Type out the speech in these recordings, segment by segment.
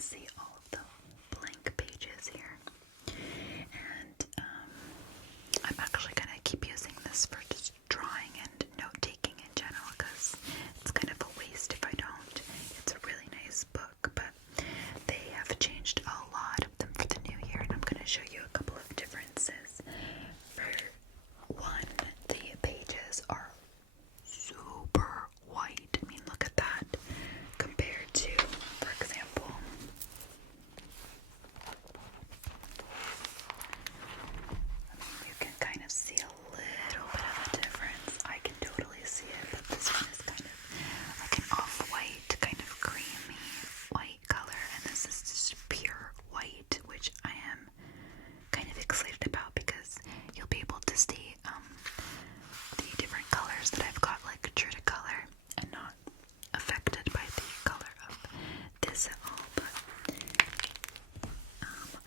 can see all of the blank pages here. And I'm actually going to keep using this for just drawing and note-taking in general, because it's kind of a waste if I don't. It's a really nice book, but they have changed a lot of them for the new year, and I'm going to show you a couple of differences. For one, the pages are super white. I mean, look at that compared to, for example, you can kind of see a little bit of a difference. I can totally see it, but this one is kind of like an off-white, kind of creamy white color, and this is just pure white, which I am kind of excited about because you'll be able to see the different colors that I've got, like true to color and not affected by the color of this at all. But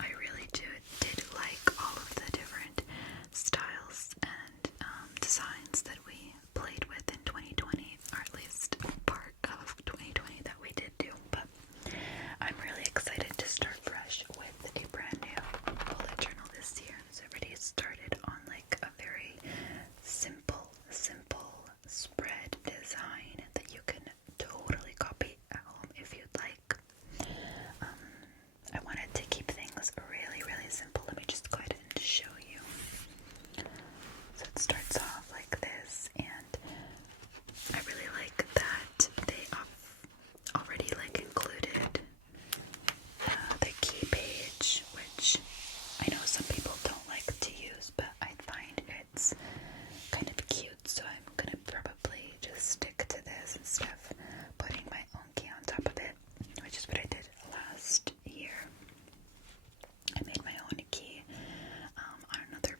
I really did like all of the different styles and designs that we played with in 2020, or at least part of 2020 that we did do. But I'm really excited to start fresh with a brand new bullet journal this year. So I already started on like a very simple spread design that you can totally copy at home if you'd like. I wanted to keep things really, really simple. Let me just go ahead and show you. So it starts off like this, and I really like that they already like included the key page, which I know some people don't like to use, but I find it's kind of cute, so I'm gonna probably just stick to this instead of putting my own key on top of it, which is what I did last year. I made my own key on another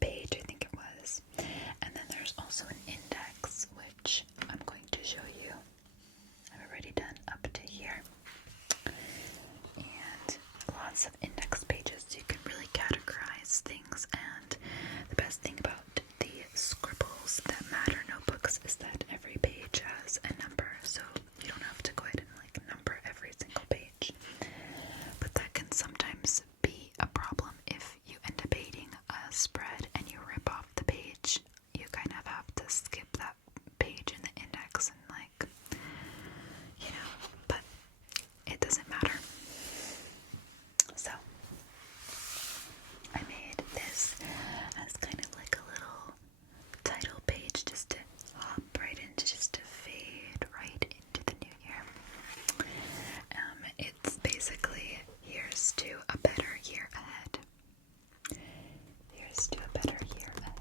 page, I think it was, and then there's also an index, which I'm going to show you. I've already done up to here, and lots of index pages, so you can really categorize things. And the best thing about the Scribbles That Matter notebooks is that every page has a number, so you don't have to go ahead and like number every single page. But that can sometimes be a problem if you end up hating a spread and you rip off the page. You kind of have to skip that page in the index and like, you know, but it doesn't matter. So I made this as kind of like a little title page just to hop right into, just to fade right into the new year. It's basically, here's to a better year ahead. Here's to a better year ahead.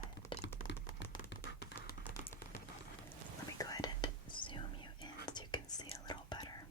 Let me go ahead and zoom you in so you can see a little better.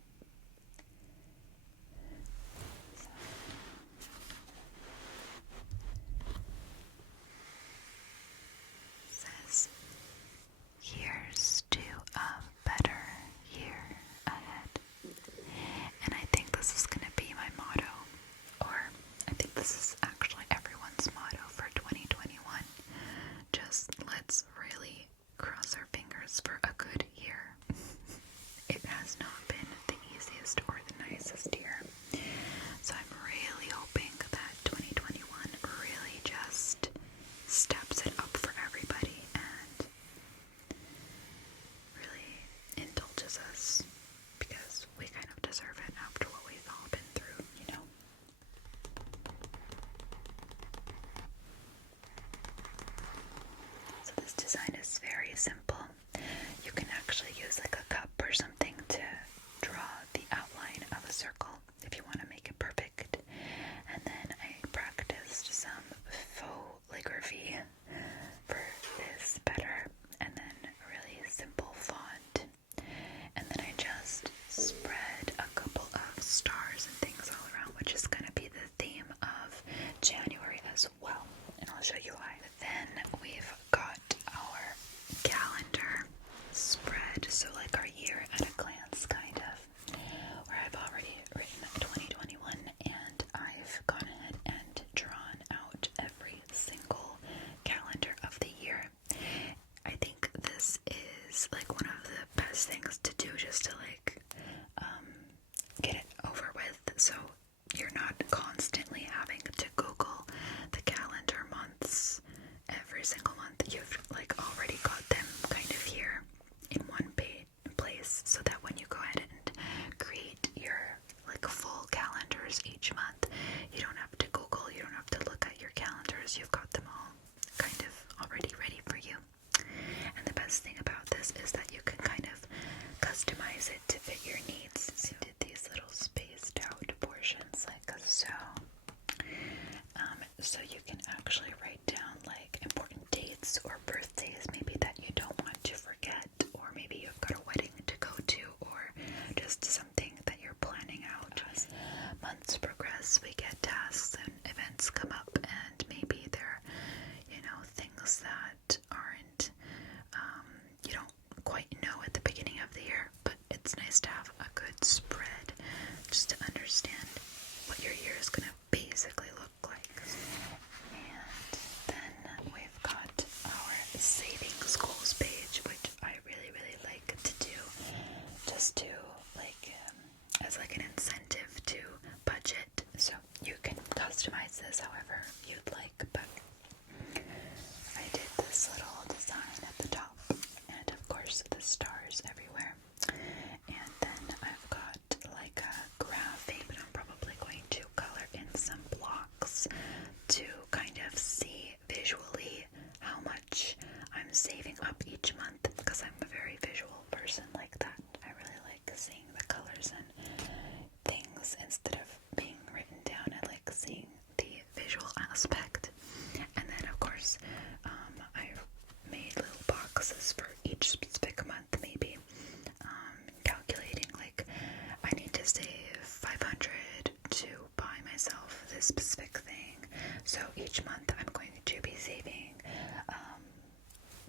so you can actually write down like important dates or birthdays maybe that you don't want to forget, or maybe you've got a wedding to go to, or just something that you're planning out. As months progress, we get tasks and events come up, and maybe they're, things that aren't, you don't quite know at the beginning of the year, but it's nice to have a good spread just to understand what your year is going to basically look like. And then we've got our savings goals page, which I really, really like to do, just to as like an incentive to budget. So you can customize this however you'd like, but I did this little design at the top, and of course the stars everywhere. And then I've got like a graphic, but I'm probably going to color in some blocks to kind of see visually how much I'm saving up each month, because I'm a very visual person like that. I really like seeing the colors and things instead of being written down. I like seeing the visual aspect. And then of course I made little boxes for each specific month, maybe calculating like I need to save 500 to buy myself this specific thing, so each month I'm going to be saving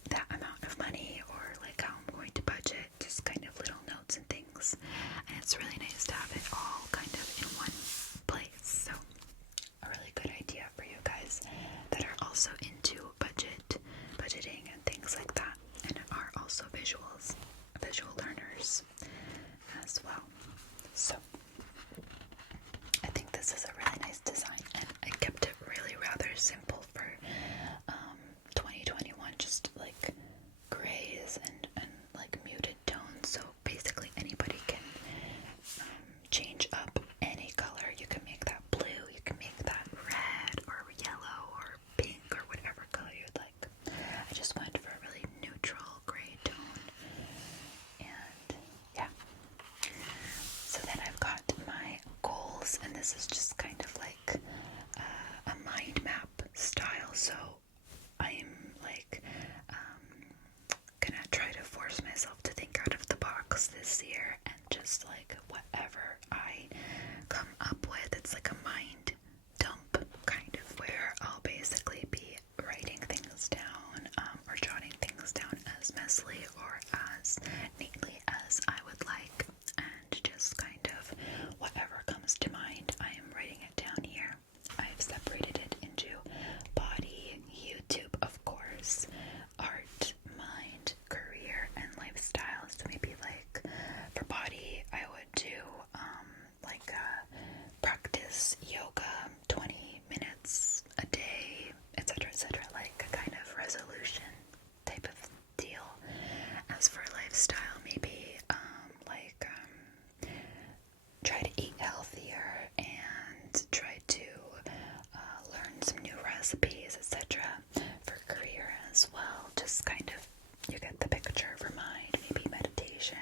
that amount of money, or like how I'm going to budget, just kind of little notes and things. And it's really nice to have it all kind of in one place. So a really good idea for you guys that are also into budgeting and things like that, and are also visual learners as well. So I think this is a really nice design, and I kept it really rather simple for 2021, just like grays and like muted tones. So basically anybody can change up any color. You can make that blue, you can make that red or yellow or pink or whatever color you'd like. I just went for a really neutral gray tone, and yeah. So then I've got my goals, and this is just kind of like a mind map style. So I'm like gonna try to force myself to think out of the box this year, and just like whatever I come up with, it's like a mind dump kind of, where I'll basically be writing things down or jotting things down as messily or as neatly as I would like, and just kind of whatever comes to mind, I am writing it down here. I've separated it into body, YouTube, of course, art, mind, career, and lifestyle. So maybe like for body, I would do practice yoga 20 minutes a day, etc., like a kind of resolution type of deal. As for lifestyle, maybe try to eat healthier and try to learn some new recipes, etc. For career as well, just kind of, you get the picture. For mind, maybe meditation.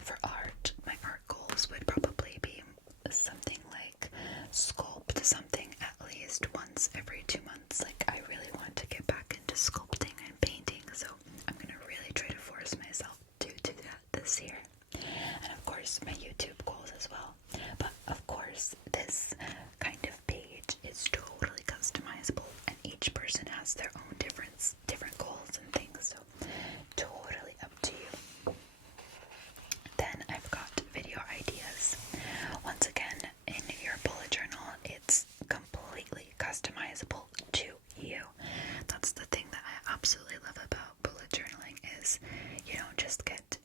For art, my art goals would probably be something like sculpt something at least once every 2 months. Like, I really want to get back into sculpting and painting, so I'm gonna really try to force myself to do that this year. And of course my YouTube goals as well. But of course this kind of page is totally customizable, and each person has their own different goals and things, so totally up to you. Then I've got video ideas. Once again, in your bullet journal, it's completely customizable to you. That's the thing that I absolutely love about bullet journaling, is you don't just get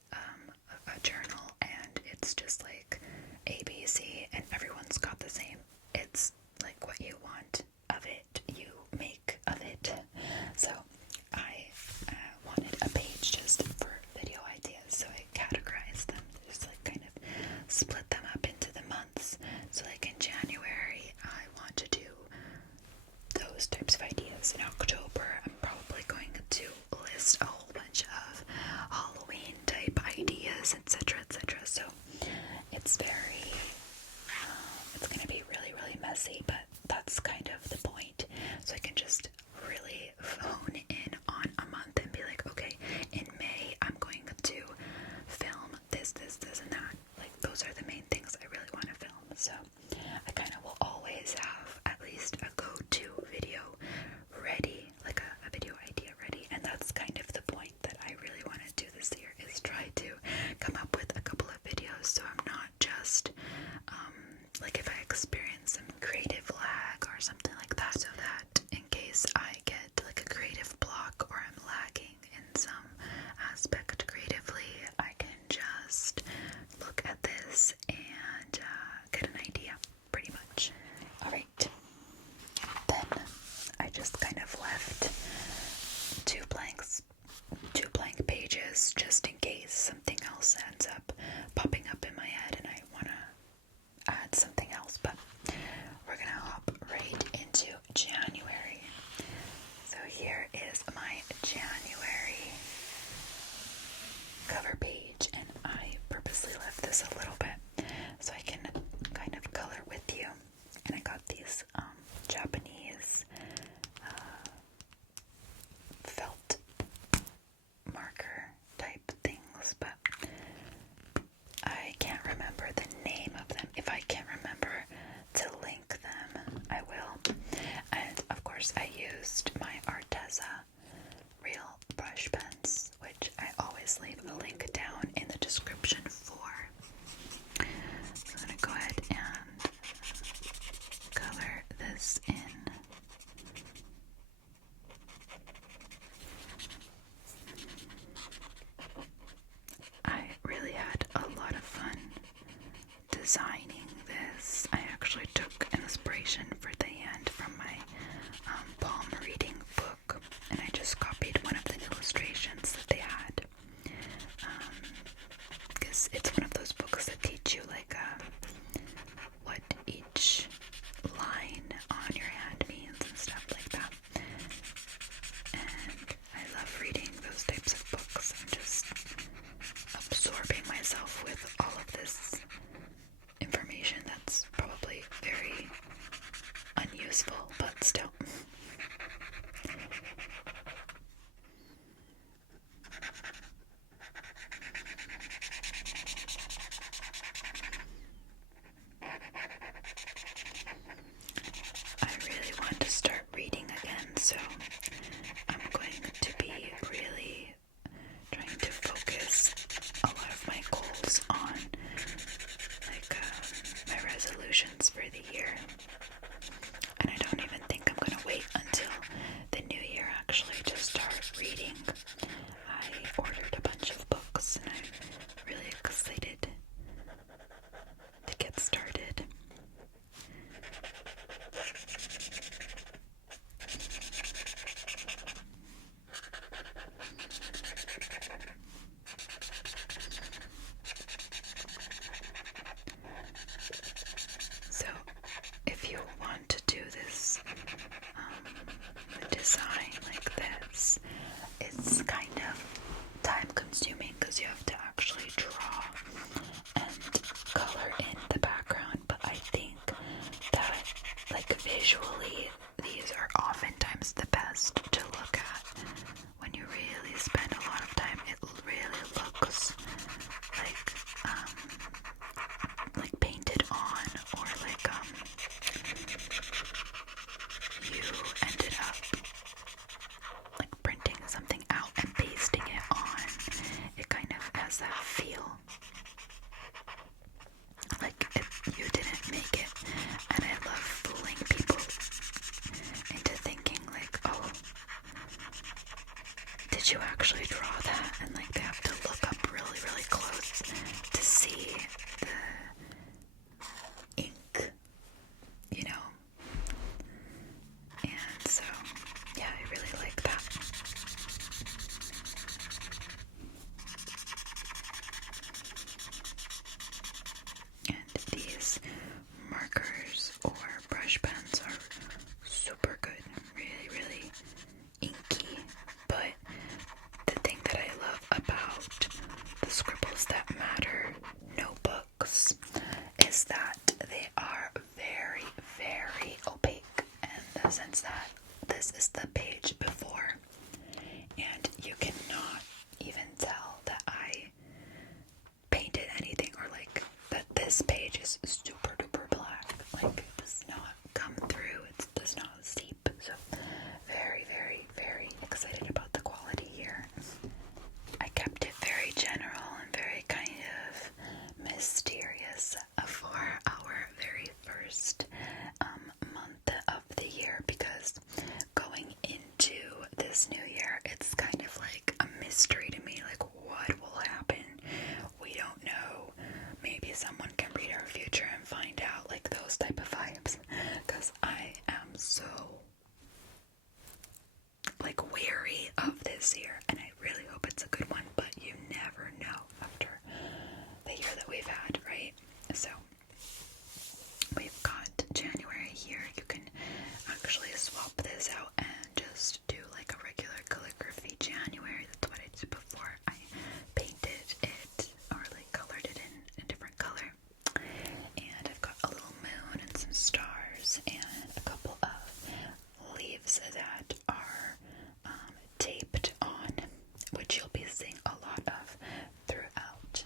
a journal and it's just like ABC and everyone's got the same. It's like what you want of it, you make of it. So I wanted a page just for video ideas, so I categorized them, just like kind of split them up into the months. So like in January, I want to do those types of ideas. In October, I'm probably going to list a whole bunch of Halloween type ideas, etc., etc. So it's it's going to be really, really messy, but that's kind of the point. So experience some creative lag or something like that, so that in case I get like a creative block or I'm lagging in some aspect creatively, I can just look at this and get an idea, pretty much. Alright, then I just kind of left two blank pages just in case something else ends up popping up in my head and I want to add something else, but we're gonna hop right into January. So here is my January cover page, and I purposely left this a little bit so I can kind of color with you. And I got these Japanese felt marker type things, but I can't remember the name of them. If I can't remember to link them, I will. And of course I used my Arteza real brush pens, which I always leave a link down in the description for. So I'm going to go ahead and color this in. I really had a lot of fun designing this. I actually took inspiration for the end from my palm reading book, and I just copied one of the illustrations that they had, because it's one of those books that teach you like what each line on your hand means and stuff like that. And I love reading those types of books and just absorbing myself with all of this information that's probably very unuseful, but still. I really want to start reading again, so I'm going to be really trying to focus a lot of my goals on like my resolutions for the year. And I don't even think I'm going to wait until the new year actually to start reading. I ordered a bunch of books and I'm really excited to get started. So, if you want to do this design like this, it's kind of time consuming because you have to actually draw and color in the background, but I think that like visually these are oftentimes the best to look at. When you really spend a lot of time, it really looks like painted on, or like you ended up like printing something out and pasting it on. It kind of has that feel like you didn't make it. And I love fooling people into thinking like, oh, did you actually draw that? And like they have to look up really, really close to see the ink, you know? And so, yeah, I really like that. And these markers or brush pens are super good, really, really inky. But the thing that I love about the Scribbles That Matter notebooks is that they are very, very opaque, in the sense that this is the page before, and you cannot even tell that I painted anything, or like that this page is super duper black. Like it does not come through, it does not seep. So very, very, very excited about the quality here. I kept it very general and very kind of mysterious for our very first so like wary of this year, and I really hope it's a good one, but you never know after the year that we've had, right? So we've got January here. You can actually swap this out and just do like a regular calligraphy January. That's what I did before. I painted it or like colored it in a different color. And I've got a little moon and some stars and a couple of leaves that are taped on, which you'll be seeing a lot of throughout.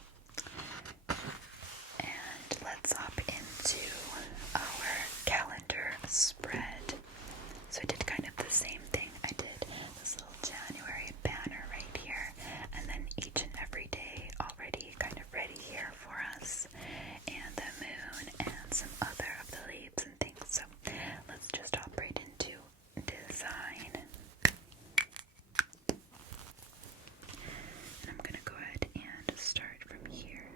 And let's hop into our calendar spread. So I did kind of the same thing. I did this little January banner right here, and then each and every day already kind of ready here for us, and the moon and some other of the leaves and things. So let's just hop right into design. And I'm gonna go ahead and start from here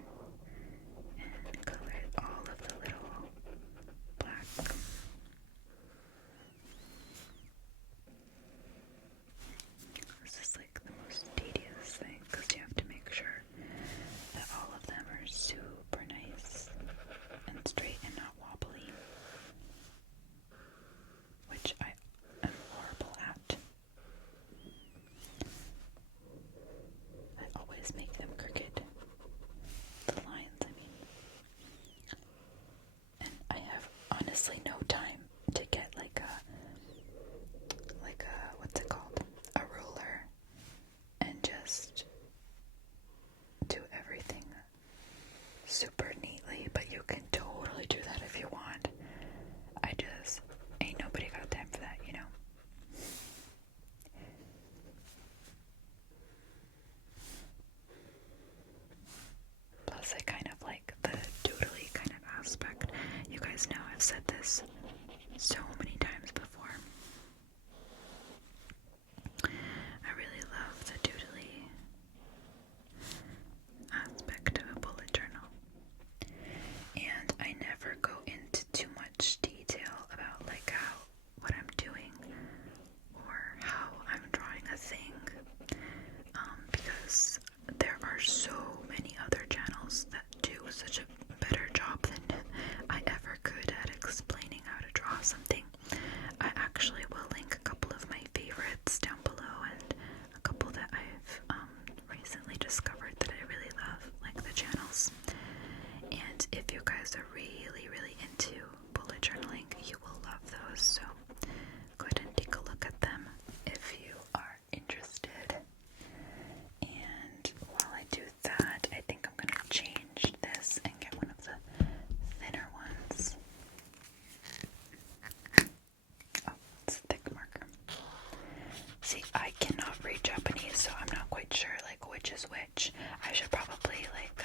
and color all of the little black. This is like the most tedious thing because you have to make sure that all of them are super nice and straight and not wobbly, which I am horrible at. I always make them crooked. The lines, I mean. And I have honestly no time to get like a what's it called? A ruler and just do everything super neatly, but you can totally do that if you want. I just ain't nobody got time for that, you know? Plus I kind of like the doodly kind of aspect. You guys know I've said this so many times before. I really love the doodly aspect of a bullet journal. And I never go into too much detail about like what I'm doing or how I'm drawing a thing, because there are so many other channels that do such a better job than I ever could at explaining how to draw something. I actually will link a couple of my favorites down below and a couple that I've recently discovered that I really love, like the channels. And if you guys are really, really into bullet journaling, you will love those. So go ahead and take a look at them if you are interested. And while I do that, I think I'm going to change this and get one of the thinner ones. Oh, it's a thick marker. See, I cannot read Japanese, so I'm not quite sure like which is which. I should probably like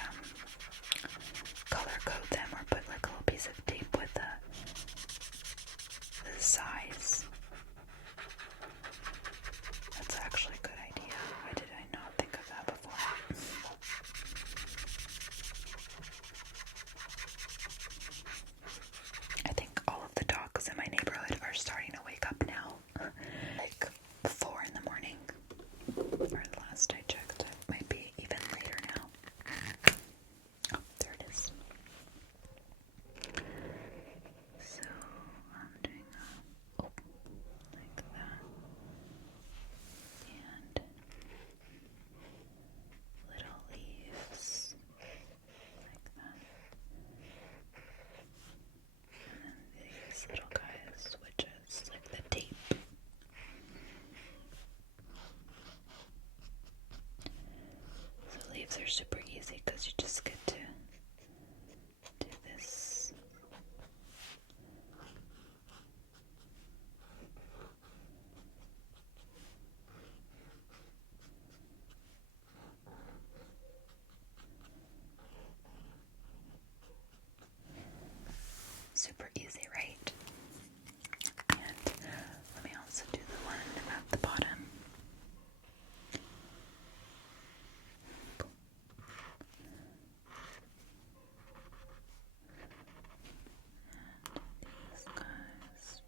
color code them or put like a little piece of tape with the size. That's actually a good idea. Why did I not think of that before? I think all of the dogs in my neighborhood are starting to wake up now. Like 4 in the morning. Or last I checked, it might be even later now. Oh, there it is. So I'm doing like that, and little leaves like that, and then these little guys, which is like the tape. So leaves are super easy because you just get to do this. Super easy, right? And let me also do the one at the bottom. And these guys.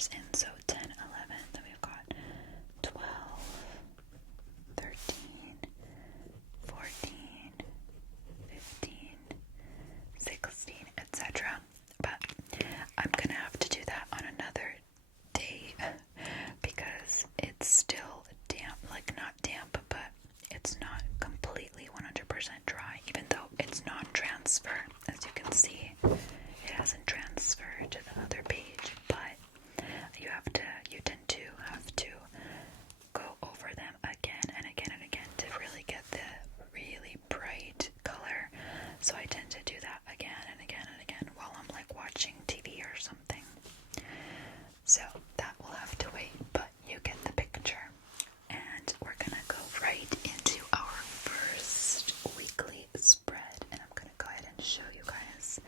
numbers in, so 10, 11, then we've got 12, 13, 14, 15, 16, etc. But I'm gonna have to do that on another day because it's still damp, like not damp, but it's not completely 100% dry, even though it's non-transfer. As you can see, it hasn't transferred to the other page, but you tend to have to go over them again and again and again to really get the really bright color. So I tend to do that again and again and again while I'm like watching TV or something. So that will have to wait, but you get the picture. And we're gonna go right into our first weekly spread, and I'm gonna go ahead and show you guys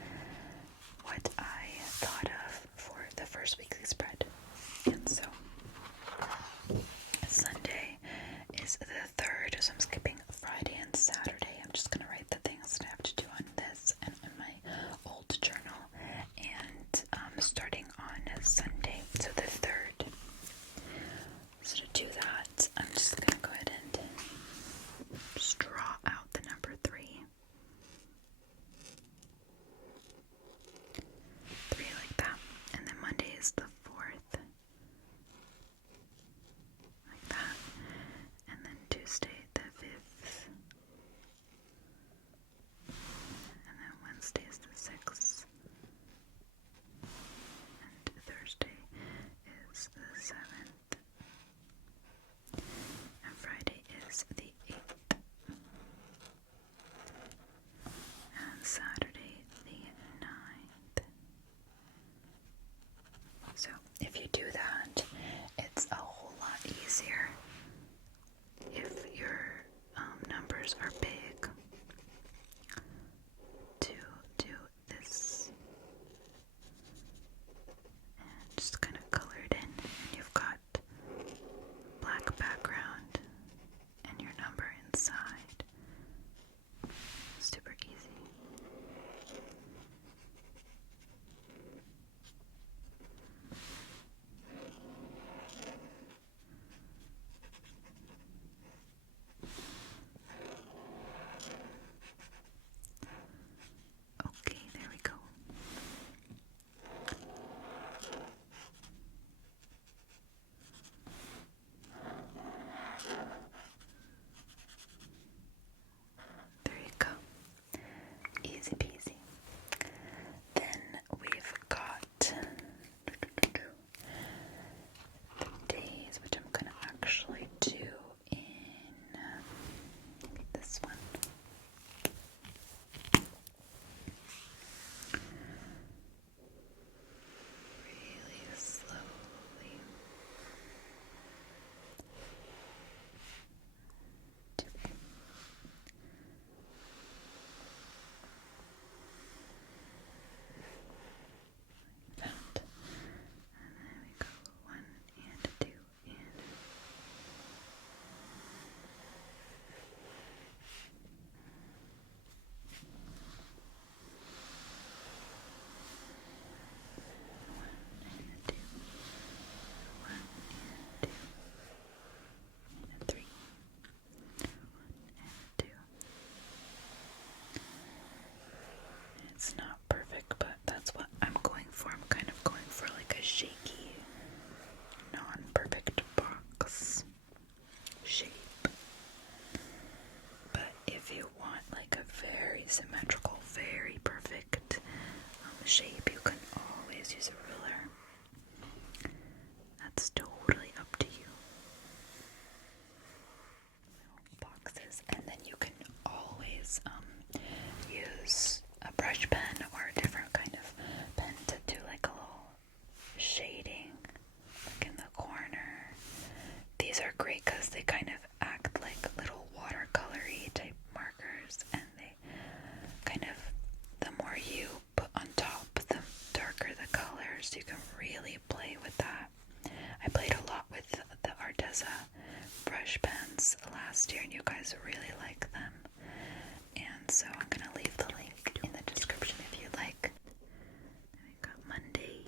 what I thought of for the first weekly spread. And so Sunday is the 3rd, so I'm skipping Friday and Saturday. I'm just gonna write the things that I have to do on this and in my old journal, and starting on Sunday, so the 3rd. So to do that, I'm just gonna go ahead and just draw out the number 3. 3 like that. And then Monday is the 4th. Like that. And then Tuesday the 5th. And then Wednesday is the 6th. And Thursday is the 7th. And Friday is the 8th. And Saturday the 9th. So if you do that, it's a whole lot easier if your numbers are big to do this and just kind of color it in, and you've got black background and your number inside. Super easy. Okay, there we go. There you go. Easy peasy. Then we've got the days, which I'm gonna actually do in this one. Really slowly. That. And then we go 1 and 2 and 3, 1 and 2. It's not perfect, but that's what I'm going for. I'm kind of going for like a shaky, non-perfect box shape. But if you want like a very symmetrical, very perfect shape, you can always use a ruler. That's totally up to you. Boxes, and then you can always use a brush pen or a different kind of pen to do like a little shading, like in the corner. These are great because they kind of act like little watercolory type markers, and they kind of, the more you put on top, the darker the colors. You can really play with that. I played a lot with the Arteza brush pens last year, and you guys really like them. And so I'm gonna leave the link in the description if you'd like. Then we got Monday,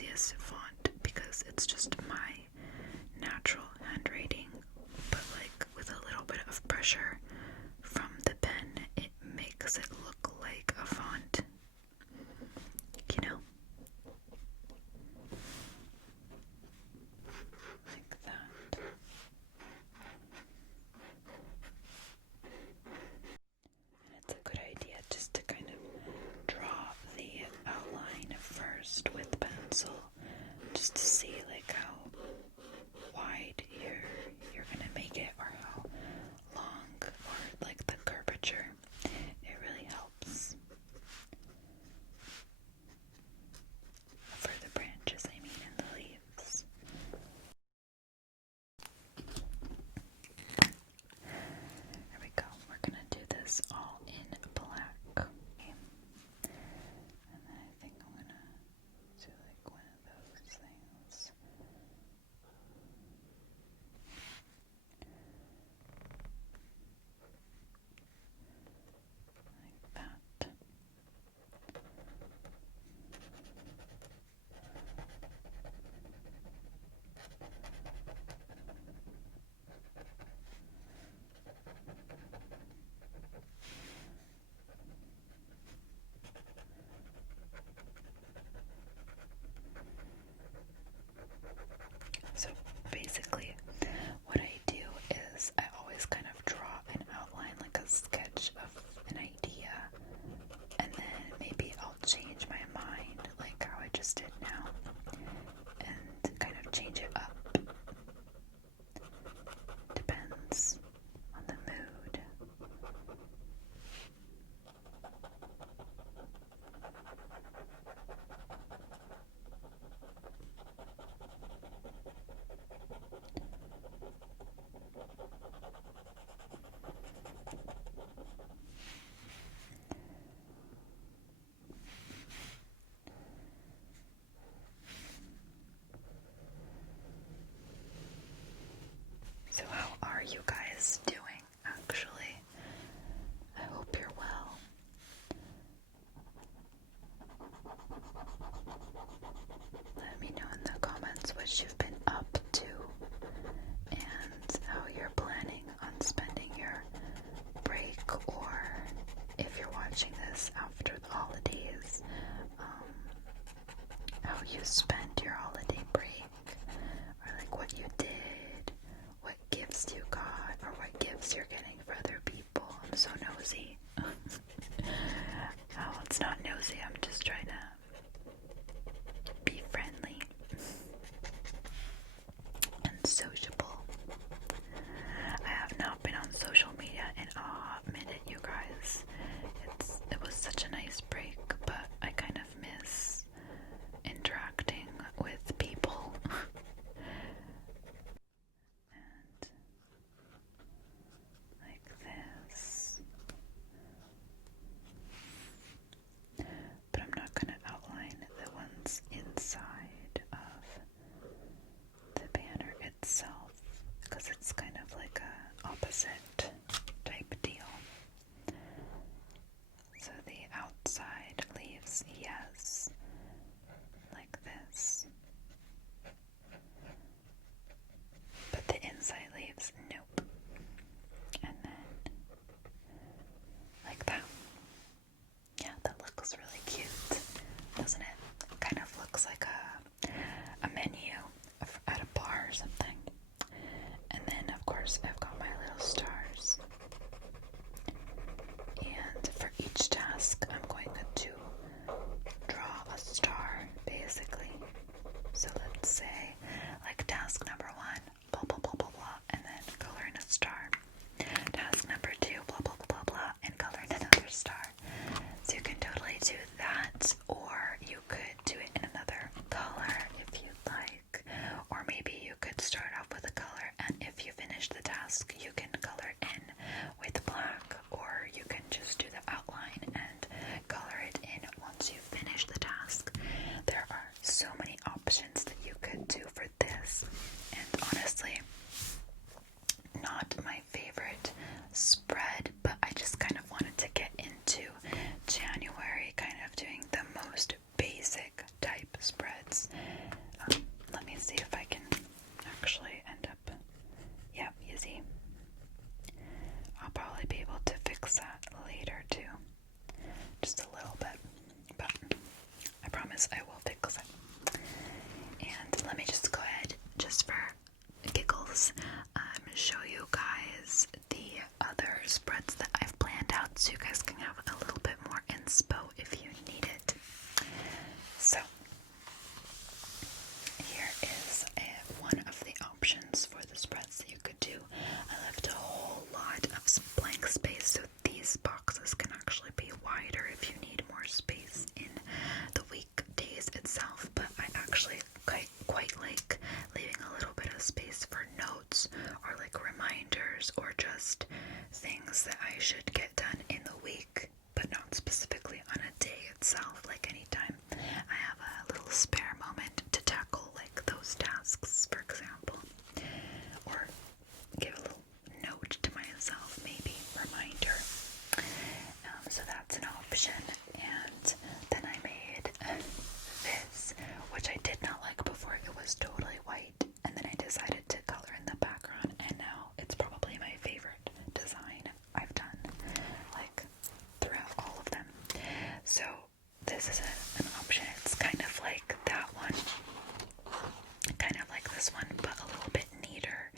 easiest font because it's just my natural handwriting, but like with a little bit of pressure from the pen, it makes it look like a font, you know? Like that. And it's a good idea just to kind of draw the outline first with pencil, just to see like how wide you're gonna make it, or how long, or like the curvature. It really helps. fix that later too. Just a little bit. But I promise I will fix it. And let me just go ahead, just for giggles, show you guys the other spreads that I've planned out so you guys can have a little bit more inspo if you need it. So here is one of the options for the spreads that you could do. I left a whole lot of blank space, so these boxes can actually be wider if you need more space in the weekdays itself, but I actually quite like leaving a little bit of space for notes or like reminders or just things that I should get done in the week, but not specifically on a day itself. Like anytime I have a little spare moment to tackle like those tasks, for example, or give a little note to myself, maybe reminder. So that's an option. And then I made this, which I did not like before. It was totally white, and then I decided to color in the background, and now it's probably my favorite design I've done, like throughout all of them. So this is an option. It's kind of like that one, kind of like this one, but a little bit neater.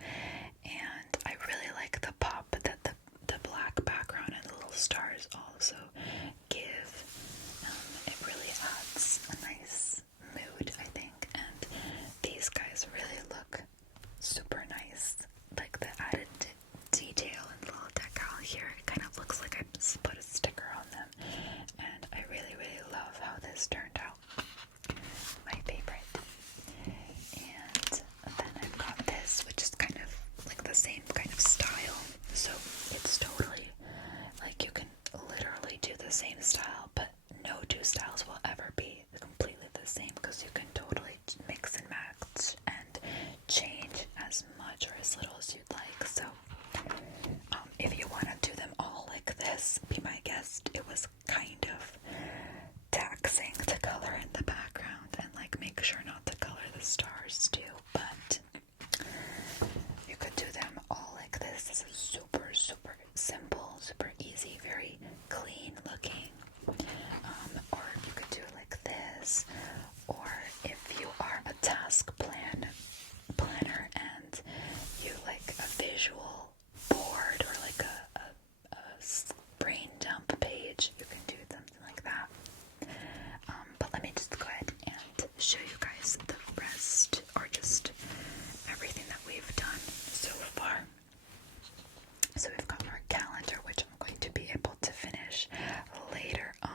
And I really like the pop that the black background and the little stars also give. It really adds a nice mood, I think. And these guys really look super nice. Like the added detail and little decal here, it kind of looks like I just put a sticker on them. And I really, really love how this turned out. My favorite. And then I've got this, which is kind of like the same kind of style. So it's totally like you can literally do the same style, but no two styles will ever be completely the same because you can totally mix and match and change as much or as little as you'd like. So if you want to do them all like this, be my guest. It was kind of taxing to color in the background and like make sure not to color the stars too, but you could do them all like this. This is super simple, super easy, very clean looking. Or you could do it like this, or if you are a task planner and you like a visual board or like a brain dump page, you can do something like that. But let me just go ahead and show you guys the rest, or just everything that we've done so far. So we've got our calendar, which I'm going to be able to finish later on.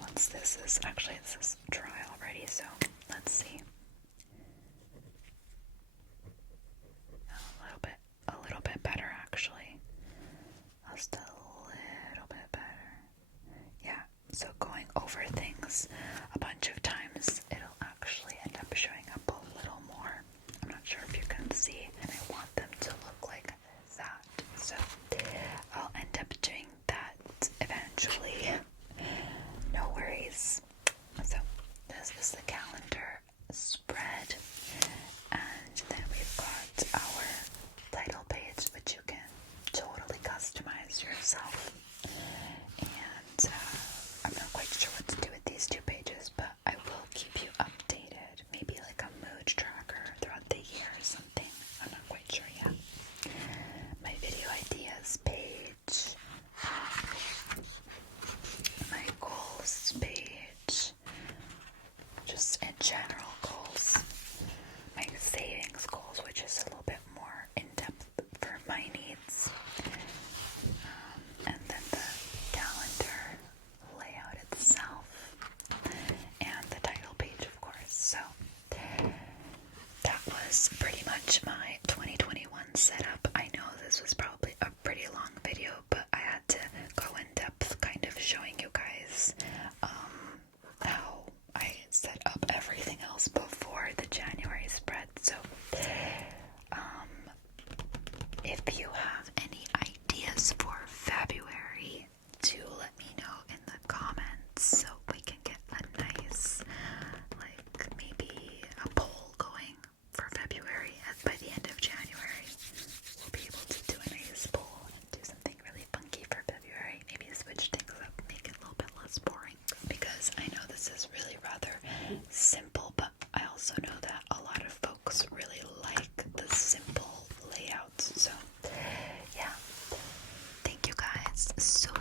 Once this is, actually this is dry already, so let's see. A little bit better actually. Just a little bit better. Yeah, so going over things a bunch of times, it'll actually end up showing up a little more. I'm not sure if you can see, and I want them to look like that. So I'll end up doing that eventually. No worries. So this is the calendar spread, and then we've got our title page, which you can totally customize yourself. And I'm not quite sure what to do with these two pages, but I will keep you updated. Maybe like a mood tracker throughout the year or something. I'm not quite sure yet. My video ideas page, my goals page, just in general goals, my savings goals, which is a little bit more in-depth for my needs, and then the calendar layout itself, and the title page, of course. So that was pretty much my 2021 setup. I know this was probably a pretty long video, but I had to go in depth kind of showing you guys how I set up everything else before the January spread. So if you have any ideas for February, do let me know in the comments so we can get a nice, like maybe a poll going for February by the end so